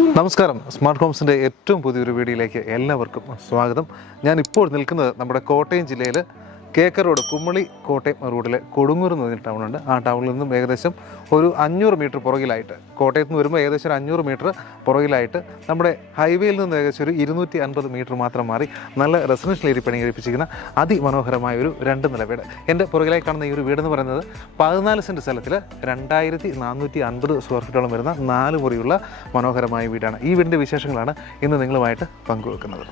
നമസ്കാരം. സ്മാർട്ട് ഹോംസിന്റെ ഏറ്റവും പുതിയൊരു വീഡിയോയിലേക്ക് എല്ലാവർക്കും സ്വാഗതം. ഞാൻ ഇപ്പോൾ നിൽക്കുന്നത് നമ്മുടെ കോട്ടയം ജില്ലയിൽ കേക്കർ റോഡ് കുമ്മളി കോട്ടയം റോഡിലെ കൊടുങ്ങൂർ എന്ന് പറഞ്ഞ ടൗണുണ്ട്. ആ ടൗണിൽ നിന്നും ഏകദേശം ഒരു അഞ്ഞൂറ് മീറ്റർ പുറകിലായിട്ട് കോട്ടയത്ത് നിന്ന് വരുമ്പോൾ ഏകദേശം ഒരു അഞ്ഞൂറ് മീറ്റർ പുറകിലായിട്ട് നമ്മുടെ ഹൈവേയിൽ നിന്ന് ഏകദേശം ഒരു ഇരുന്നൂറ്റി അൻപത് മീറ്റർ മാത്രം മാറി നല്ല റെസിഡൻഷ്യൽ ഏരിയ പണികഴിപ്പിച്ചിരിക്കുന്ന അതിമനോഹരമായ ഒരു രണ്ട് നില വീട്. എന്റെ പുറകിലായി കാണുന്ന ഈ ഒരു വീട് എന്ന് പറയുന്നത് പതിനാല് സെന്റ് സ്ഥലത്തിൽ രണ്ടായിരത്തി നാനൂറ്റി അൻപത് സ്ക്വയർ ഫീറ്റോളം വരുന്ന നാല് മുറിയുള്ള മനോഹരമായ വീടാണ്. ഈ വീടിന്റെ വിശേഷങ്ങളാണ് ഇന്ന് നിങ്ങളുമായിട്ട് പങ്കുവെക്കുന്നത്.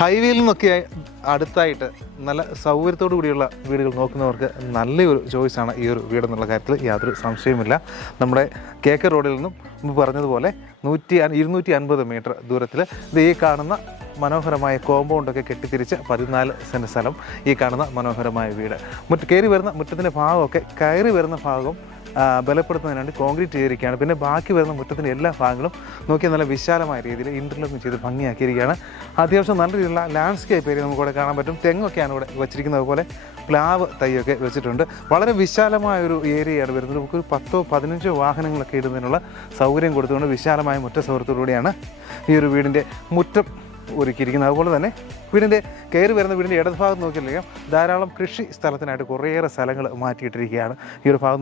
ഹൈവേയിൽ നിന്നൊക്കെ അടുത്തായിട്ട് നല്ല സൗകര്യത്തോടു കൂടിയുള്ള വീടുകൾ നോക്കുന്നവർക്ക് നല്ലൊരു ചോയ്സാണ് ഈ ഒരു വീട് എന്നുള്ള കാര്യത്തിൽ യാതൊരു സംശയവുമില്ല. നമ്മുടെ കേക്കർ റോഡിൽ നിന്നും മുമ്പ് പറഞ്ഞതുപോലെ നൂറ്റി ഇരുന്നൂറ്റി അൻപത് മീറ്റർ ദൂരത്തിൽ ഇത് ഈ കാണുന്ന മനോഹരമായ കോമ്പൗണ്ടൊക്കെ കെട്ടിത്തിരിച്ച് പതിനാല് സെന്റ് സ്ഥലം ഈ കാണുന്ന മനോഹരമായ വീട്. മുറ്റ് കയറി വരുന്ന മുറ്റത്തിന്റെ ഭാഗമൊക്കെ കയറി വരുന്ന ഭാഗം ആ, ബലപ്പെടുത്തുന്നതിന് കോൺക്രീറ്റ് ചെയ്തിരിക്കുകയാണ്. പിന്നെ ബാക്കി വരുന്ന മുറ്റത്തിന്റെ എല്ലാ ഭാഗങ്ങളും നോക്കിയാൽ നല്ല വിശാലമായ രീതിയിൽ ഇന്റർലോക്ക് ചെയ്ത് ഭംഗിയാക്കിയിരിക്കുകയാണ്. അത്യാവശ്യം നല്ല രീതിയിലുള്ള ലാൻഡ്സ്കേപ്പ് ഏരിയ നമുക്കിവിടെ കാണാൻ പറ്റും. തെങ്ങൊക്കെയാണ് ഇവിടെ വെച്ചിരിക്കുന്നത് അതുപോലെ പ്ലാവ് തൈയൊക്കെ വെച്ചിട്ടുണ്ട്. വളരെ വിശാലമായ ഒരു ഏരിയയാണ് വരുന്നത്. നമുക്ക് ഒരു പത്തോ പതിനഞ്ചോ വാഹനങ്ങളൊക്കെ ഇടുന്നതിനുള്ള സൗകര്യം കൊടുത്തുകൊണ്ട് വിശാലമായ മുറ്റ സൗഹൃദത്തോടുകൂടിയാണ് ഈ ഒരു വീടിന്റെ മുറ്റം ഒരുക്കിയിരിക്കുന്നത്. അതുപോലെ തന്നെ വീടിന്റെ കയറി വരുന്ന വീടിന്റെ ഇടതുഭാഗം നോക്കിയാലറിയാം ധാരാളം കൃഷി സ്ഥലത്തിനായിട്ട് കുറേയേറെ സ്ഥലങ്ങൾ മാറ്റിയിട്ടിരിക്കുകയാണ്. ഈ ഒരു ഭാഗം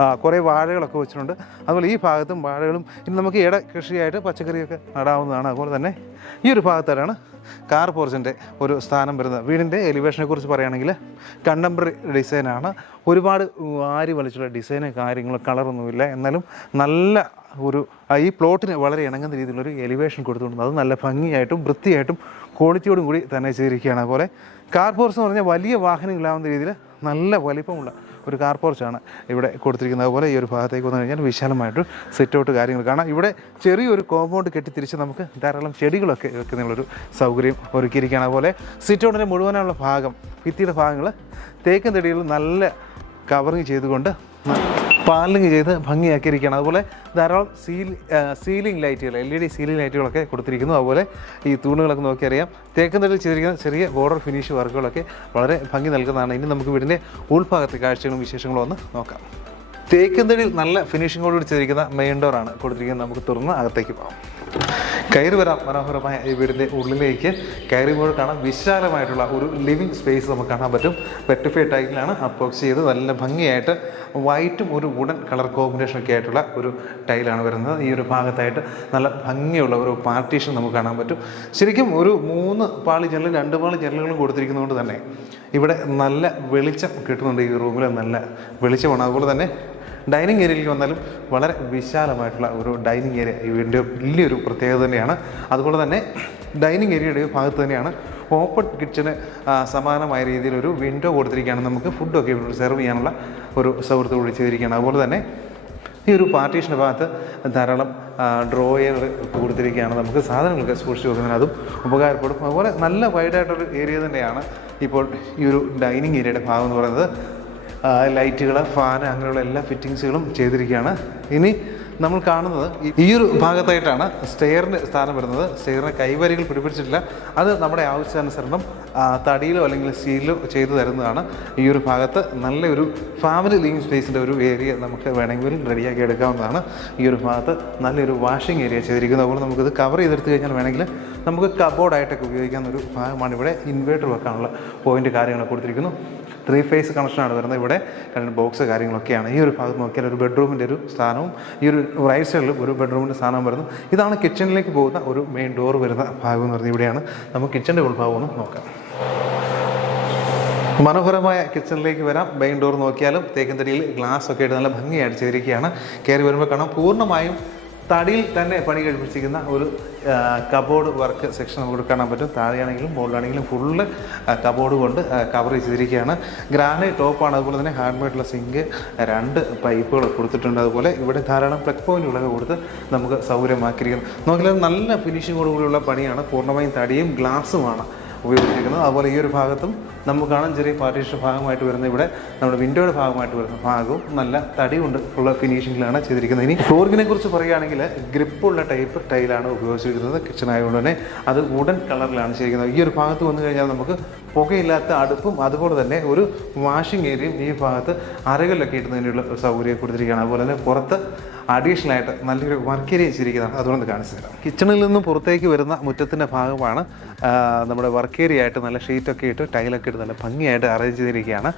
ആ, കുറേ വാഴകളൊക്കെ വെച്ചിട്ടുണ്ട്. അതുപോലെ ഈ ഭാഗത്തും വാഴകളും ഇനി നമുക്ക് ഇട കൃഷിയായിട്ട് പച്ചക്കറിയൊക്കെ നടാവുന്നതാണ്. അതുപോലെ തന്നെ ഈ ഒരു ഭാഗത്തായിട്ടാണ് കാർ പോർച്ചിന്റെ ഒരു സ്ഥാനം വരുന്നത്. വീടിന്റെ എലിവേഷനെ കുറിച്ച് പറയുകയാണെങ്കിൽ കണ്ടംപററി ഡിസൈനാണ്. ഒരുപാട് ആരി വലിച്ചുള്ള ഡിസൈന് കാര്യങ്ങൾ കളറൊന്നുമില്ല. എന്നാലും നല്ല ഒരു ഈ പ്ലോട്ടിന് വളരെ ഇണങ്ങുന്ന രീതിയിലൊരു എലിവേഷൻ കൊടുത്തുകൊണ്ട് അത് നല്ല ഭംഗിയായിട്ടും വൃത്തിയായിട്ടും ക്വാളിറ്റിയോടും കൂടി തന്നെ ചെയ്തിരിക്കുകയാണ്. അതുപോലെ കാർ പോർച്ച് എന്ന് പറഞ്ഞാൽ വലിയ വാഹനങ്ങളാവുന്ന രീതിയിൽ നല്ല വലിപ്പമുള്ള ഒരു കാർ പോർച്ചാണ് ഇവിടെ കൊടുത്തിരിക്കുന്നത്. അതുപോലെ ഈ ഒരു ഭാഗത്തേക്ക് വന്നു കഴിഞ്ഞാൽ വിശാലമായിട്ട് സെറ്റ് ഔട്ട് കാര്യങ്ങൾ കാണാം. ഇവിടെ ചെറിയൊരു കോമ്പൗണ്ട് കെട്ടി തിരിച്ച് നമുക്ക് ധാരാളം ചെടികളൊക്കെ വെക്കുന്നതിനുള്ളൊരു സൗകര്യം ഒരുക്കിയിരിക്കുകയാണ്. അതുപോലെ സിറ്റ് ഔട്ടിന്റെ മുഴുവനുള്ള ഭാഗം ഭിത്തിയുടെ ഭാഗങ്ങൾ തേക്കും തടിയിൽ നല്ല കവറിങ് ചെയ്തുകൊണ്ട് പാലിങ് ചെയ്ത് ഭംഗിയാക്കിയിരിക്കുകയാണ്. അതുപോലെ ധാരാളം സീൽ സീലിംഗ് ലൈറ്റുകൾ എൽ ഇ ഡി സീലിംഗ് ലൈറ്റുകളൊക്കെ കൊടുത്തിരിക്കുന്നു. അതുപോലെ ഈ തൂണുകളൊക്കെ നോക്കിയറിയാം. തേക്കുന്നതിൽ ചെയ്തിരിക്കുന്ന ചെറിയ ബോർഡർ ഫിനിഷ് വർക്കുകളൊക്കെ വളരെ ഭംഗി നൽകുന്നതാണ്. ഇനി നമുക്ക് വീടിന്റെ ഉൾഭാഗത്തെ കാഴ്ചകളും വിശേഷങ്ങളും ഒന്ന് നോക്കാം. തേക്കുന്നതിൽ നല്ല ഫിനിഷിങ്ങോടുകൂടി ചെയ്തിരിക്കുന്ന മെയിൻ ഡോറാണ് കൊടുത്തിരിക്കുന്നത്. നമുക്ക് തുറന്ന് അകത്തേക്ക് പോകാം. കയറി വരാം മനോഹരമായ ഈ വീടിന്റെ ഉള്ളിലേക്ക്. കയറിയപ്പോൾ കാണാം വിശാലമായിട്ടുള്ള ഒരു ലിവിങ് സ്പേസ് നമുക്ക് കാണാൻ പറ്റും. പെട്ടിഫൈ ടൈലിലാണ് അപ്രോക്സ് ചെയ്ത് നല്ല ഭംഗിയായിട്ട് വൈറ്റും ഒരു വുഡൻ കളർ കോമ്പിനേഷൻ ഒക്കെ ആയിട്ടുള്ള ഒരു ടൈലാണ് വരുന്നത്. ഈ ഒരു ഭാഗത്തായിട്ട് നല്ല ഭംഗിയുള്ള ഒരു പാർട്ടീഷൻ നമുക്ക് കാണാൻ പറ്റും. ശരിക്കും ഒരു മൂന്ന് പാളി ജനലും രണ്ട് പാളി ജനലുകളും കൊടുത്തിരിക്കുന്നതുകൊണ്ട് തന്നെ ഇവിടെ നല്ല വെളിച്ചം കിട്ടുന്നുണ്ട് ഈ റൂമിൽ നല്ല വെളിച്ചമാണ്. അതുപോലെ തന്നെ ഡൈനിങ് ഏരിയയിലേക്ക് വന്നാലും വളരെ വിശാലമായിട്ടുള്ള ഒരു ഡൈനിങ് ഏരിയ ഈ വീടിന്റെ വലിയൊരു പ്രത്യേകത തന്നെയാണ്. അതുപോലെ തന്നെ ഡൈനിങ് ഏരിയയുടെ ഭാഗത്ത് തന്നെയാണ് ഓപ്പൺ കിച്ചന് സമാനമായ രീതിയിൽ ഒരു വിൻഡോ കൊടുത്തിരിക്കുകയാണ്. നമുക്ക് ഫുഡൊക്കെ ഇവിടെ സെർവ് ചെയ്യാനുള്ള ഒരു സൗഹൃദം കൂടി ചെയ്തിരിക്കുകയാണ്. അതുപോലെ തന്നെ ഈ ഒരു പാർട്ടീഷന്റെ ഭാഗത്ത് ധാരാളം ഡ്രോയർ കൊടുത്തിരിക്കുകയാണ്. നമുക്ക് സാധനങ്ങളൊക്കെ സൂക്ഷിച്ച് വെക്കുന്നതിന് അതും ഉപകാരപ്പെടും. അതുപോലെ നല്ല വൈഡായിട്ടൊരു ഏരിയ തന്നെയാണ് ഇപ്പോൾ ഈ ഒരു ഡൈനിങ് ഏരിയയുടെ ഭാഗം എന്ന് പറയുന്നത്. ലൈറ്റുകൾ ഫാൻ അങ്ങനെയുള്ള എല്ലാ ഫിറ്റിങ്സുകളും ചെയ്തിരിക്കുകയാണ്. ഇനി നമ്മൾ കാണുന്നത് ഈ- ഒരു ഭാഗത്തായിട്ടാണ് സ്റ്റെയറിന്റെ സ്ഥാനം വരുന്നത്. സ്റ്റെയറിന് കൈവരികൾ പിടിപ്പിച്ചിട്ടില്ല. അത് നമ്മുടെ ആവശ്യാനുസരണം തടിയിലോ അല്ലെങ്കിൽ സ്റ്റീലിലോ ചെയ്തു തരുന്നതാണ് ഈ ഒരു ഭാഗത്ത്. നല്ലൊരു ഫാമിലി ലിവിങ് സ്പേസിന്റെ ഒരു ഏരിയ നമുക്ക് വേണമെങ്കിൽ റെഡിയാക്കി എടുക്കാവുന്നതാണ് ഈ ഒരു ഭാഗത്ത്. നല്ലൊരു വാഷിംഗ് ഏരിയ ചെയ്തിരിക്കുന്നത്. അതുപോലെ നമുക്കിത് കവർ ചെയ്തെടുത്ത് കഴിഞ്ഞാൽ വേണമെങ്കിൽ നമുക്ക് കബോർഡായിട്ടൊക്കെ ഉപയോഗിക്കാവുന്ന ഒരു ഭാഗമാണ് ഇവിടെ ഇൻവേർട്ടർ വെക്കാനുള്ള പോയിന്റ് കാര്യങ്ങളൊക്കെ കൊടുത്തിരിക്കുന്നു. ത്രീ ഫേസ് കണക്ഷനാണ് വരുന്നത്. ഇവിടെ കറണ്ട് ബോക്സ് കാര്യങ്ങളൊക്കെയാണ്. ഈ ഒരു ഭാഗത്ത് നോക്കിയാൽ ഒരു ബെഡ്റൂമിന്റെ ഒരു സ്ഥാനവും ഈ ഒരു റൈറ്റ് സൈഡിൽ ഒരു ബെഡ്റൂമിന്റെ സ്ഥാനവും വരുന്നു. ഇതാണ് കിച്ചണിലേക്ക് പോകുന്ന ഒരു മെയിൻ ഡോർ വരുന്ന ഭാഗം എന്ന് പറഞ്ഞാൽ ഇവിടെയാണ് നമുക്ക് കിച്ചന്റെ ഉൾഭാഗം ഒന്ന് നോക്കാം. മനോഹരമായ കിച്ചണിലേക്ക് വരാം. മെയിൻ ഡോർ നോക്കിയാലും തേക്കിൻ തടിയിൽ ഗ്ലാസ് ഒക്കെ ആയിട്ട് നല്ല ഭംഗിയായിട്ട് ചെയ്തിരിക്കുകയാണ്. കയറി വരുമ്പോൾ കാണാം പൂർണമായും തടിയിൽ തന്നെ പണി കഴിപ്പിച്ചിരിക്കുന്ന ഒരു കബോർഡ് വർക്ക് സെക്ഷൻ നമുക്ക് കാണാൻ പറ്റും. താഴെയാണെങ്കിലും മുകളിലാണെങ്കിലും ഫുള്ള് കബോർഡ് കൊണ്ട് കവർ ചെയ്തിരിക്കുകയാണ്. ഗ്രാനൈറ്റ് ടോപ്പാണ് അതുപോലെ തന്നെ ഹാൻഡ് മെയ്ഡുള്ള സിങ്ക് രണ്ട് പൈപ്പുകൾ കൊടുത്തിട്ടുണ്ട്. അതുപോലെ ഇവിടെ ധാരാളം പ്ലഗ് പോയിന്റുകളൊക്കെ കൊടുത്ത് നമുക്ക് സൗകര്യമാക്കിയിരിക്കുന്നു. നോക്കിയാൽ നല്ല ഫിനിഷിങ്ങോട് കൂടിയുള്ള പണിയാണ്. പൂർണമായും തടിയും ഗ്ലാസുമാണ് ഉപയോഗിച്ചിരിക്കുന്നത്. അതുപോലെ ഈ ഒരു ഭാഗത്തും നമുക്ക് കാണാൻ ചെറിയ പാർട്ടീഷൻ ഭാഗമായിട്ട് വരുന്ന ഇവിടെ നമ്മുടെ വിൻഡോയുടെ ഭാഗമായിട്ട് വരുന്ന ഭാഗവും നല്ല തടി കൊണ്ട് ഉള്ള ഫിനിഷിങ്ങിലാണ് ചെയ്തിരിക്കുന്നത്. ഇനി ഫ്ലോറിങ്ങിനെ കുറിച്ച് പറയുകയാണെങ്കിൽ ഗ്രിപ്പുള്ള ടൈപ്പ് ടൈലാണ് ഉപയോഗിച്ചിരിക്കുന്നത് കിച്ചൺ ആയതുകൊണ്ട് തന്നെ. അത് വുഡൻ കളറിലാണ് ചെയ്തിരിക്കുന്നത്. ഈ ഒരു ഭാഗത്ത് വന്നു കഴിഞ്ഞാൽ നമുക്ക് പുകയില്ലാത്ത അടുപ്പും അതുപോലെ തന്നെ ഒരു വാഷിംഗ് ഏരിയയും ഈ ഭാഗത്ത് അറകളിലൊക്കെ ഇടുന്നതിനുള്ള സൗകര്യം കൊടുത്തിരിക്കുകയാണ്. അതുപോലെ തന്നെ പുറത്ത് അഡീഷണൽ ആയിട്ട് നല്ലൊരു വർക്ക് ഏരിയ വെച്ചിരിക്കുന്നതാണ്. അതുകൊണ്ട് കാണിച്ചു തരാം. കിച്ചണിൽ നിന്നും പുറത്തേക്ക് വരുന്ന മുറ്റത്തിന്റെ ഭാഗമാണ് നമ്മുടെ വർക്ക് ആയിട്ട് നല്ല ഷീറ്റൊക്കെ ഇട്ട് ടൈലൊക്കെ ഇട്ട് നല്ല ഭംഗിയായിട്ട് അറേഞ്ച് ചെയ്തിരിക്കുകയാണ്.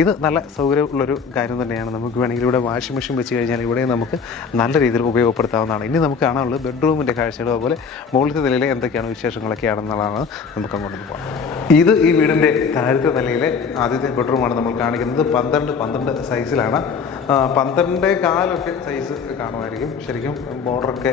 ഇത് നല്ല സൗകര്യമുള്ളൊരു കാര്യം തന്നെയാണ്. നമുക്ക് വേണമെങ്കിൽ ഇവിടെ വാഷിംഗ് മെഷീൻ വെച്ച് കഴിഞ്ഞാൽ ഇവിടെ നമുക്ക് നല്ല രീതിയിൽ ഉപയോഗപ്പെടുത്താവുന്നതാണ്. ഇനി നമുക്ക് കാണാനുള്ളത് ബെഡ്റൂമിന്റെ കാഴ്ചകൾ അതുപോലെ മുകളിലത്തെ നിലയിലെ എന്തൊക്കെയാണ് വിശേഷങ്ങളൊക്കെയാണെന്നുള്ളതാണ് നമുക്ക് അങ്ങോട്ട് പോകാം. ഇത് ഈ വീടിന്റെ താഴത്തെ നിലയിലെ ആദ്യത്തെ ബെഡ്റൂമാണ് നമ്മൾ കാണിക്കുന്നത്. പന്ത്രണ്ട് പന്ത്രണ്ട് സൈസിലാണ് പന്ത്രണ്ട് കാലൊക്കെ സൈസ് കാണുമായിരിക്കും. ശരിക്കും ബോർഡറൊക്കെ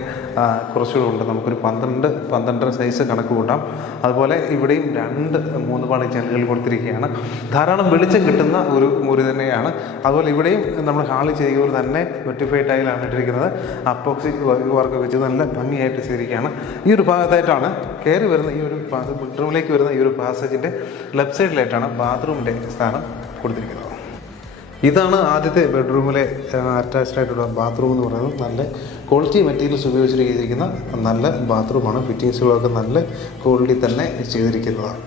കുറച്ചുകൂടെ ഉണ്ട് നമുക്കൊരു പന്ത്രണ്ട് പന്ത്രണ്ടര സൈസ് കണക്ക് കൂട്ടാം. അതുപോലെ ഇവിടെയും രണ്ട് മൂന്ന് പാളി ജനലുകൾ കൊടുത്തിരിക്കുകയാണ്. ധാരാളം വെളിച്ചം കിട്ടുന്ന ഒരു മുറി തന്നെയാണ്. അതുപോലെ ഇവിടെയും നമ്മൾ ഹാളിൽ ചെയ്യുമ്പോൾ തന്നെ വെട്ടിഫൈഡ് ടൈലാണ് ഇട്ടിരിക്കുന്നത്. അപ്പോക്സി വർക്ക് വെച്ച് നല്ല ഭംഗിയായിട്ട് ചെയ്തിരിക്കുകയാണ്. ഈ ഒരു ഭാഗത്തായിട്ടാണ് കയറി വരുന്ന ഈ ഒരു ബെഡ്റൂമിലേക്ക് വരുന്ന ഈ ഒരു പാസേജിന്റെ ലെഫ്റ്റ് സൈഡിലായിട്ടാണ് ബാത്റൂമിന്റെ സ്ഥാനം കൊടുത്തിരിക്കുന്നത്. ഇതാണ് ആദ്യത്തെ ബെഡ്റൂമിലെ അറ്റാച്ച്ഡ് ആയിട്ടുള്ള ബാത്റൂം എന്ന് പറയുന്നത്. നല്ല ക്വാളിറ്റി മെറ്റീരിയൽസ് ഉപയോഗിച്ച് ചെയ്തിരിക്കുന്ന നല്ല ബാത്റൂമാണ് ഫിറ്റിങ്സുകളൊക്കെ നല്ല ക്വാളിറ്റി തന്നെ ചെയ്തിരിക്കുന്നതാണ്.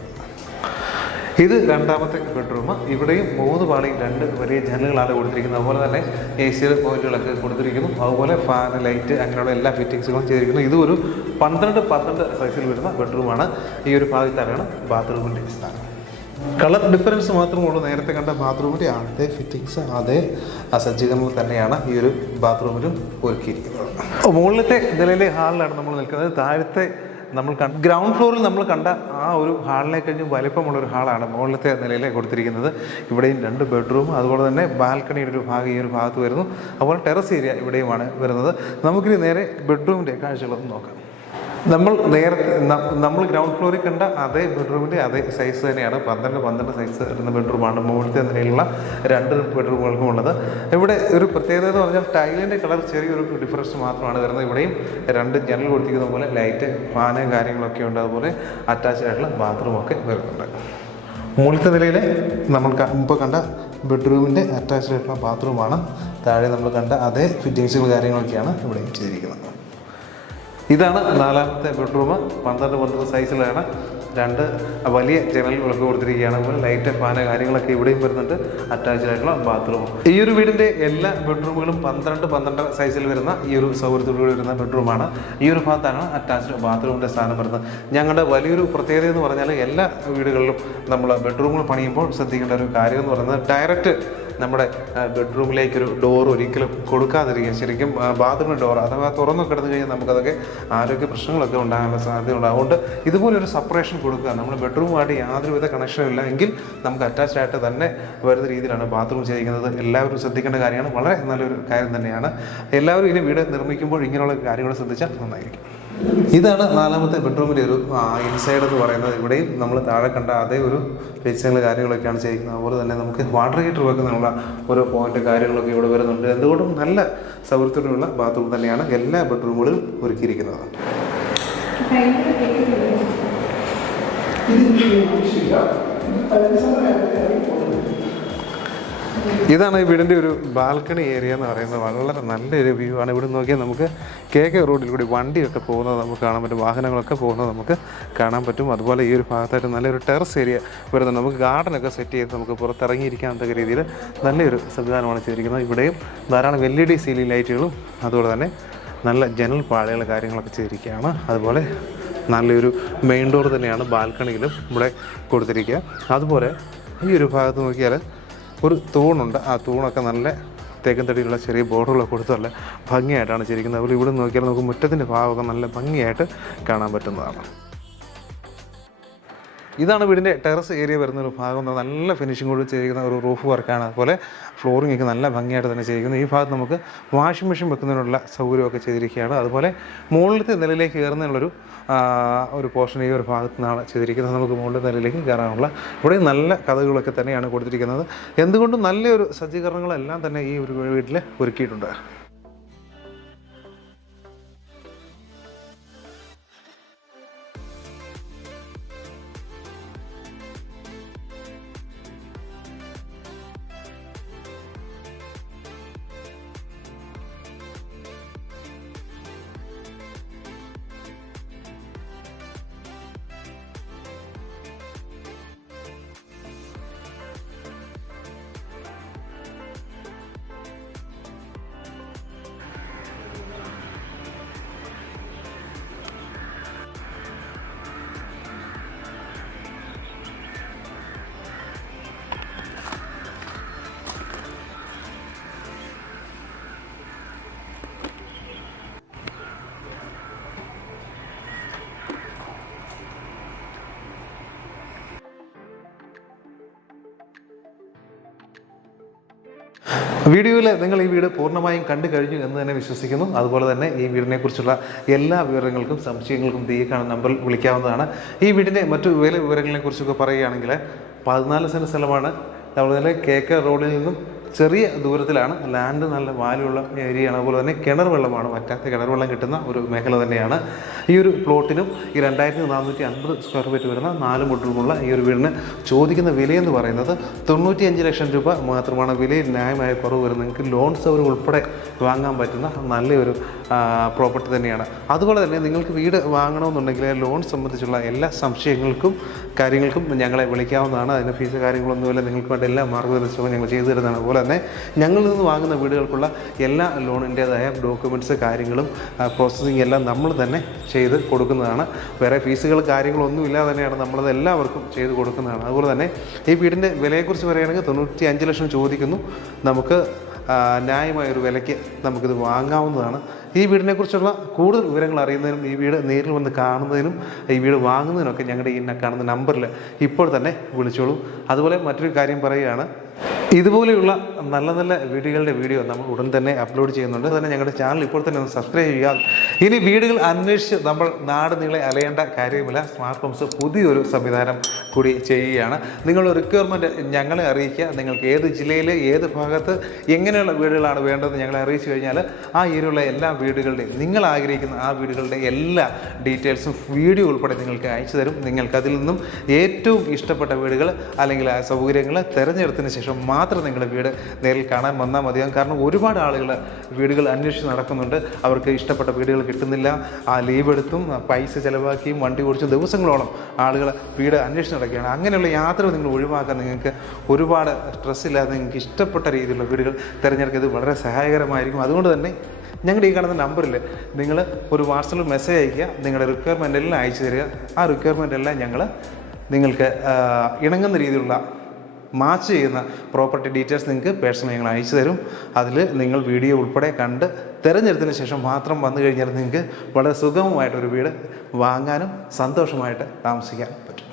ഇത് രണ്ടാമത്തെ ബെഡ്റൂം ഇവിടെയും മൂന്ന് പാളി രണ്ട് വലിയ ജനലുകളാണ് കൊടുത്തിരിക്കുന്നത്. അതുപോലെ തന്നെ എ സി പോയിന്റുകളൊക്കെ കൊടുത്തിരിക്കുന്നു. അതുപോലെ ഫാൻ ലൈറ്റ് അങ്ങനെയുള്ള എല്ലാ ഫിറ്റിങ്സുകളും ചെയ്തിരിക്കുന്നു. ഇത് ഒരു പന്ത്രണ്ട് പന്ത്രണ്ട് സൈസിൽ വരുന്ന ബെഡ്റൂമാണ് ഈ ഒരു ഭാഗത്താണ് ബാത്റൂമിന്റെ സ്ഥാനം. കളർ ഡിഫറൻസ് മാത്രമേ ഉള്ളൂ. നേരത്തെ കണ്ട ബാത്റൂമിന്റെ അതേ ഫിറ്റിങ്സ് അതേ ആ സജ്ജീകരണം തന്നെയാണ് ഈ ഒരു ബാത്റൂമിലും ഒരുക്കിയിരിക്കുന്നത്. മുകളിലത്തെ നിലയിലെ ഹാളിലാണ് നമ്മൾ നിൽക്കുന്നത്. താഴത്തെ നമ്മൾ കണ്ട ഗ്രൗണ്ട് ഫ്ലോറിൽ നമ്മൾ കണ്ട ആ ഒരു ഹാളിനെ കഴിഞ്ഞ് വലിപ്പമുള്ള ഒരു ഹാളാണ് മുകളിലത്തെ നിലയിലെ കൊടുത്തിരിക്കുന്നത്. ഇവിടെയും രണ്ട് ബെഡ്റൂം അതുപോലെ തന്നെ ബാൽക്കണിയുടെ ഒരു ഭാഗം ഈ ഒരു ഭാഗത്ത് വരുന്നു. അതുപോലെ ടെറസ് ഏരിയ ഇവിടെയുമാണ് വരുന്നത്. നമുക്കിനി നേരെ ബെഡ്റൂമിന്റെ കാഴ്ചകളൊന്നും നോക്കാം. നമ്മൾ നേരത്തെ നമ്മൾ ഗ്രൗണ്ട് ഫ്ലോറിൽ കണ്ട അതേ ബെഡ്റൂമിന്റെ അതേ സൈസ് തന്നെയാണ്. പന്ത്രണ്ട് പന്ത്രണ്ട് സൈസ് വരുന്ന ബെഡ്റൂമാണ് മുകളിലത്തെ നിലയിലുള്ള രണ്ട് ബെഡ്റൂമുകൾക്കും ഉള്ളത്. ഇവിടെ ഒരു പ്രത്യേകത എന്ന് പറഞ്ഞാൽ ടൈലിന്റെ കളർ ചെറിയൊരു ഡിഫറൻസ് മാത്രമാണ് വരുന്നത്. ഇവിടെയും രണ്ട് ജനൽ കൊടുത്തിരിക്കുന്ന പോലെ ലൈറ്റ് ഫാന് കാര്യങ്ങളൊക്കെ ഉണ്ട്. അതുപോലെ അറ്റാച്ച്ഡ് ആയിട്ടുള്ള ബാത്റൂമൊക്കെ വരുന്നുണ്ട്. മുകളിലത്തെ നിലയിൽ നമ്മൾ മുമ്പ് കണ്ട ബെഡ്റൂമിന്റെ അറ്റാച്ച്ഡ് ആയിട്ടുള്ള ബാത്റൂമാണ് താഴെ നമ്മൾ കണ്ട അതേ ഫിറ്റിങ്സുകൾ കാര്യങ്ങളൊക്കെയാണ് ഇവിടെ ചെയ്തിരിക്കുന്നത്. ഇതാണ് നാലാമത്തെ ബെഡ്റൂം. പന്ത്രണ്ട് പന്ത്രണ്ട് സൈസിലാണ്. രണ്ട് വലിയ ജനൽ വിളക്ക് കൊടുത്തിരിക്കുകയാണ്. അതുപോലെ ലൈറ്റ് ഫാന് കാര്യങ്ങളൊക്കെ ഇവിടെയും വരുന്നുണ്ട്. അറ്റാച്ച്ഡ് ആയിട്ടുള്ള ബാത്റൂം ഈ ഒരു വീടിന്റെ എല്ലാ ബെഡ്റൂമുകളും പന്ത്രണ്ട് പന്ത്രണ്ട് സൈസിൽ വരുന്ന ഈ ഒരു സൗകര്യത്തോടുകൂടി വരുന്ന ബെഡ്റൂമാണ്. ഈ ഒരു ഭാഗത്താണ് അറ്റാച്ച്ഡ് ബാത്റൂമിന്റെ സ്ഥാനം വരുന്നത്. ഞങ്ങളുടെ വലിയൊരു പ്രത്യേകത എന്ന് പറഞ്ഞാൽ എല്ലാ വീടുകളിലും നമ്മൾ ബെഡ്റൂമുകൾ പണിയുമ്പോൾ ശ്രദ്ധിക്കേണ്ട ഒരു കാര്യം എന്ന് പറയുന്നത് ഡയറക്റ്റ് നമ്മുടെ ബെഡ്റൂമിലേക്ക് ഒരു ഡോർ ഒരിക്കലും കൊടുക്കാതിരിക്കുക. ശരിക്കും ബാത്റൂമിന്റെ ഡോർ അഥവാ തുറന്നു കിടന്നു കഴിഞ്ഞാൽ നമുക്കതൊക്കെ ആരോഗ്യ പ്രശ്നങ്ങളൊക്കെ ഉണ്ടാകാനുള്ള സാധ്യതയുണ്ട്. അതുകൊണ്ട് ഇതുപോലെ ഒരു സെപ്പറേഷൻ കൊടുക്കുക. നമ്മൾ ബെഡ്റൂമുമായിട്ട് യാതൊരുവിധ കണക്ഷനും ഇല്ല. എങ്കിൽ നമുക്ക് അറ്റാച്ച്ഡ് ആയിട്ട് തന്നെ വരുന്ന രീതിയിലാണ് ബാത്റൂം ചെയ്തിരിക്കുന്നത്. എല്ലാവരും ശ്രദ്ധിക്കേണ്ട കാര്യമാണ്. വളരെ നല്ലൊരു കാര്യം തന്നെയാണ്. എല്ലാവരും ഇനി വീട് നിർമ്മിക്കുമ്പോൾ ഇങ്ങനെയുള്ള കാര്യങ്ങൾ ശ്രദ്ധിച്ചാൽ നന്നായിരിക്കും. ഇതാണ് നാലാമത്തെ ബെഡ്റൂമിന്റെ ഒരു ഇൻസൈഡ് എന്ന് പറയുന്നത്. ഇവിടെയും നമ്മൾ താഴെ കണ്ട അതേ ഒരു ഫീച്ചറുകൾ കാര്യങ്ങളൊക്കെയാണ് ചെയ്യുന്നത് അതുപോലെ തന്നെ നമുക്ക് വാട്ടർ ഹീറ്റർ വെക്കുന്നതിനുള്ള ഓരോ പോയിന്റ് കാര്യങ്ങളൊക്കെ ഇവിടെ വരുന്നുണ്ട്. എന്തുകൊണ്ടും നല്ല സൗകര്യത്തോടെയുള്ള ബാത്റൂം തന്നെയാണ് എല്ലാ ബെഡ്റൂമുകളിലും ഒരുക്കിയിരിക്കുന്നത്. ഇതാണ് ഈ വീടിന്റെ ഒരു ബാൽക്കണി ഏരിയ എന്ന് പറയുന്നത്. വളരെ നല്ലൊരു വ്യൂ ആണ്. ഇവിടെ നോക്കിയാൽ നമുക്ക് കെ കെ റോഡിൽ കൂടി വണ്ടിയൊക്കെ പോകുന്നത് നമുക്ക് കാണാൻ പറ്റും. വാഹനങ്ങളൊക്കെ പോകുന്നത് നമുക്ക് കാണാൻ പറ്റും. അതുപോലെ ഈ ഒരു ഭാഗത്തായിട്ട് നല്ലൊരു ടെറസ് ഏരിയ വരുന്നുണ്ട്. നമുക്ക് ഗാർഡനൊക്കെ സെറ്റ് ചെയ്ത് നമുക്ക് പുറത്തിറങ്ങിയിരിക്കാൻ തക്ക രീതിയിൽ നല്ലൊരു സംവിധാനമാണ് ചെയ്തിരിക്കുന്നത്. ഇവിടെയും ധാരാളം എൽ ഇ ഡി സീലിംഗ് ലൈറ്റുകളും അതുപോലെ തന്നെ നല്ല ജനൽ പാളികൾ കാര്യങ്ങളൊക്കെ ചെയ്തിരിക്കുകയാണ്. അതുപോലെ നല്ലൊരു മെയിൻ ഡോർ തന്നെയാണ് ബാൽക്കണിയിലും ഇവിടെ കൊടുത്തിരിക്കുക. അതുപോലെ ഈ ഒരു ഭാഗത്ത് നോക്കിയാൽ ഒരു തൂണുണ്ട്. ആ തൂണൊക്കെ നല്ല തേക്കൻ തടിയുള്ള ചെറിയ ബോർഡുകളൊക്കെ കൊടുത്ത് നല്ല ഭംഗിയായിട്ടാണ് ചെയ്തിരിക്കുന്നത് അതുപോലെ ഇവിടെ നോക്കിയാൽ നമുക്ക് മുറ്റത്തിന്റെ ഭാഗമൊക്കെ നല്ല ഭംഗിയായിട്ട് കാണാൻ പറ്റുന്നതാണ്. ഇതാണ് വീടിന്റെ ടെറസ് ഏരിയ വരുന്ന ഒരു ഭാഗം. നല്ല ഫിനിഷിംഗ് കൂടി ചെയ്തിരിക്കുന്ന ഒരു റൂഫ് വർക്കാണ് അതുപോലെ ഫ്ലോറിംഗ് ഒക്കെ നല്ല ഭംഗിയായിട്ട് തന്നെ ചെയ്തിരിക്കുന്നു. ഈ ഭാഗത്ത് നമുക്ക് വാഷിംഗ് മെഷീൻ വെക്കുന്നതിനുള്ള സൗകര്യമൊക്കെ ചെയ്തിരിക്കുകയാണ്. അതുപോലെ മുകളിലത്തെ നിലയിലേക്ക് കയറുന്നതിനുള്ളൊരു ഒരു പോർഷൻ ഈ ഒരു ഭാഗത്തു നിന്നാണ് ചെയ്തിരിക്കുന്നത്. നമുക്ക് മുകളിലത്തെ നിലയിലേക്ക് കയറാനുള്ള ഇവിടെ നല്ല കഥകളൊക്കെ തന്നെയാണ് കൊടുത്തിരിക്കുന്നത്. എന്തുകൊണ്ടും നല്ലൊരു സജ്ജീകരണങ്ങളെല്ലാം തന്നെ ഈ ഒരു വീട്ടിൽ ഒരുക്കിയിട്ടുണ്ട്. വീഡിയോയിൽ നിങ്ങൾ ഈ വീട് പൂർണമായും കണ്ടു കഴിഞ്ഞു എന്ന് തന്നെ വിശ്വസിക്കുന്നു. അതുപോലെ തന്നെ ഈ വീടിനെക്കുറിച്ചുള്ള എല്ലാ വിവരങ്ങൾക്കും സംശയങ്ങൾക്കും തീ കാണുന്ന നമ്പറിൽ വിളിക്കാവുന്നതാണ്. ഈ വീടിന്റെ മറ്റു വില വിവരങ്ങളെക്കുറിച്ചൊക്കെ പറയുകയാണെങ്കിൽ പതിനാല് സെന്റ് സ്ഥലമാണ്. അതുപോലെ കെ കെ റോഡിൽ നിന്നും ചെറിയ ദൂരത്തിലാണ് ലാൻഡ് നല്ല വാലുള്ള ഏരിയയാണ് അതുപോലെ തന്നെ കിണർ വെള്ളമാണ് വറ്റാത്ത കിണർ വെള്ളം കിട്ടുന്ന ഒരു മേഖല തന്നെയാണ്. ഈ ഒരു പ്ലോട്ടിനും ഈ രണ്ടായിരത്തി നാനൂറ്റി അൻപത് സ്ക്വയർ ഫീറ്റ് വരുന്ന നാല് മുട്ടിലുമുള്ള ഈ ഒരു വീടിന് ചോദിക്കുന്ന വിലയെന്ന് പറയുന്നത് തൊണ്ണൂറ്റി അഞ്ച് ലക്ഷം രൂപ മാത്രമാണ്. വിലയിൽ ന്യായമായ കുറവ് വരുന്നത് നിങ്ങൾക്ക് ലോൺ സൗകര്യം ഉൾപ്പെടെ വാങ്ങാൻ പറ്റുന്ന നല്ലൊരു പ്രോപ്പർട്ടി തന്നെയാണ്. അതുപോലെ തന്നെ നിങ്ങൾക്ക് വീട് വാങ്ങണമെന്നുണ്ടെങ്കിൽ ലോൺ സംബന്ധിച്ചുള്ള എല്ലാ സംശയങ്ങൾക്കും കാര്യങ്ങൾക്കും ഞങ്ങളെ വിളിക്കാവുന്നതാണ്. അതിന് ഫീസ് കാര്യങ്ങളൊന്നുമില്ല. നിങ്ങൾക്ക് വേണ്ട എല്ലാ മാർഗനിർദ്ദേശവും ഞങ്ങൾ ചെയ്തു തരുന്നതാണ്. അതുപോലെ തന്നെ ഞങ്ങളിൽ നിന്ന് വാങ്ങുന്ന വീടുകൾക്കുള്ള എല്ലാ ലോണിന്റേതായ ഡോക്യുമെന്റ്സ് കാര്യങ്ങളും പ്രോസസ്സിങ് എല്ലാം നമ്മൾ തന്നെ ചെയ്ത് കൊടുക്കുന്നതാണ്. വേറെ ഫീസുകൾ കാര്യങ്ങളൊന്നും ഇല്ലാതെ തന്നെയാണ് നമ്മളത് എല്ലാവർക്കും ചെയ്ത് കൊടുക്കുന്നതാണ്. അതുപോലെ തന്നെ ഈ വീടിന്റെ വിലയെക്കുറിച്ച് പറയുകയാണെങ്കിൽ തൊണ്ണൂറ്റി അഞ്ച് ലക്ഷം ചോദിക്കുന്നു. നമുക്ക് ന്യായമായൊരു വിലയ്ക്ക് നമുക്കിത് വാങ്ങാവുന്നതാണ്. ഈ വീടിനെക്കുറിച്ചുള്ള കൂടുതൽ വിവരങ്ങൾ അറിയുന്നതിനും ഈ വീട് നേരിൽ വന്ന് കാണുന്നതിനും ഈ വീട് വാങ്ങുന്നതിനൊക്കെ ഞങ്ങളുടെ ഈ കാണുന്ന നമ്പറിൽ ഇപ്പോൾ തന്നെ വിളിച്ചോളൂ. അതുപോലെ മറ്റൊരു കാര്യം പറയുകയാണ് ഇതുപോലെയുള്ള നല്ല നല്ല വീടുകളുടെ വീഡിയോ നമ്മൾ ഉടൻ തന്നെ അപ്ലോഡ് ചെയ്യുന്നുണ്ട്. തന്നെ ഞങ്ങളുടെ ചാനൽ ഇപ്പോൾ തന്നെ ഒന്ന് സബ്സ്ക്രൈബ് ചെയ്യുക. ഇനി വീടുകൾ അന്വേഷിച്ച് നമ്മൾ നാട് നീളെ അലയേണ്ട കാര്യമില്ല സ്മാർട്ട് ഹോംസ് പുതിയൊരു സംവിധാനം കൂടി ചെയ്യുകയാണ്. നിങ്ങളുടെ റിക്വയർമെന്റ് ഞങ്ങളെ അറിയിക്കുക. നിങ്ങൾക്ക് ഏത് ജില്ലയിൽ ഏത് ഭാഗത്ത് എങ്ങനെയുള്ള വീടുകളാണ് വേണ്ടതെന്ന് ഞങ്ങളെ അറിയിച്ചു കഴിഞ്ഞാൽ ആ ഏരിയയിലുള്ള എല്ലാ വീടുകളുടെയും നിങ്ങൾ ആഗ്രഹിക്കുന്ന ആ വീടുകളുടെ എല്ലാ ഡീറ്റെയിൽസും വീഡിയോ ഉൾപ്പെടെ നിങ്ങൾക്ക് അയച്ചു തരും. നിങ്ങൾക്ക് അതിൽ നിന്നും ഏറ്റവും ഇഷ്ടപ്പെട്ട വീടുകൾ അല്ലെങ്കിൽ ആ സൗകര്യങ്ങൾ തിരഞ്ഞെടുത്തതിന് ശേഷം മാത്രം നിങ്ങളുടെ വീട് നേരിൽ കാണാൻ വന്നാൽ മതിയാകും. കാരണം ഒരുപാട് ആളുകൾ വീടുകൾ അന്വേഷിച്ച് നടക്കുന്നുണ്ട്. അവർക്ക് ഇഷ്ടപ്പെട്ട വീടുകൾ കിട്ടുന്നില്ല. ആ ലീവ് എടുത്തും പൈസ ചിലവാക്കിയും വണ്ടി ഓടിച്ചും ദിവസങ്ങളോളം ആളുകൾ വീട് അന്വേഷിച്ച് നടക്കുകയാണ്. അങ്ങനെയുള്ള യാത്ര നിങ്ങൾ ഒഴിവാക്കാൻ നിങ്ങൾക്ക് ഒരുപാട് സ്ട്രെസ് ഇല്ലാതെ നിങ്ങൾക്ക് ഇഷ്ടപ്പെട്ട രീതിയിലുള്ള വീടുകൾ തിരഞ്ഞെടുക്കുന്നത് വളരെ സഹായകരമായിരിക്കും. അതുകൊണ്ട് തന്നെ ഞങ്ങളുടെ ഈ കാണുന്ന നമ്പറിൽ നിങ്ങൾ ഒരു വാട്സപ്പിൽ മെസ്സേജ് അയയ്ക്കുക. നിങ്ങളുടെ റിക്വയർമെന്റ് എല്ലാം അയച്ചു തരിക. ആ റിക്വയർമെന്റ് എല്ലാം ഞങ്ങൾ നിങ്ങൾക്ക് ഇണങ്ങുന്ന രീതിയിലുള്ള മാച്ച് ചെയ്യുന്ന പ്രോപ്പർട്ടി ഡീറ്റെയിൽസ് നിങ്ങൾക്ക് പേഴ്സണൽ ഞങ്ങൾ അയച്ചു തരും. അതിൽ നിങ്ങൾ വീഡിയോ ഉൾപ്പെടെ കണ്ട് തിരഞ്ഞെടുത്തതിന് ശേഷം മാത്രം വന്നു കഴിഞ്ഞാൽ നിങ്ങൾക്ക് വളരെ സുഗമമായിട്ടൊരു വീട് വാങ്ങാനും സന്തോഷമായിട്ട് താമസിക്കാൻ പറ്റും.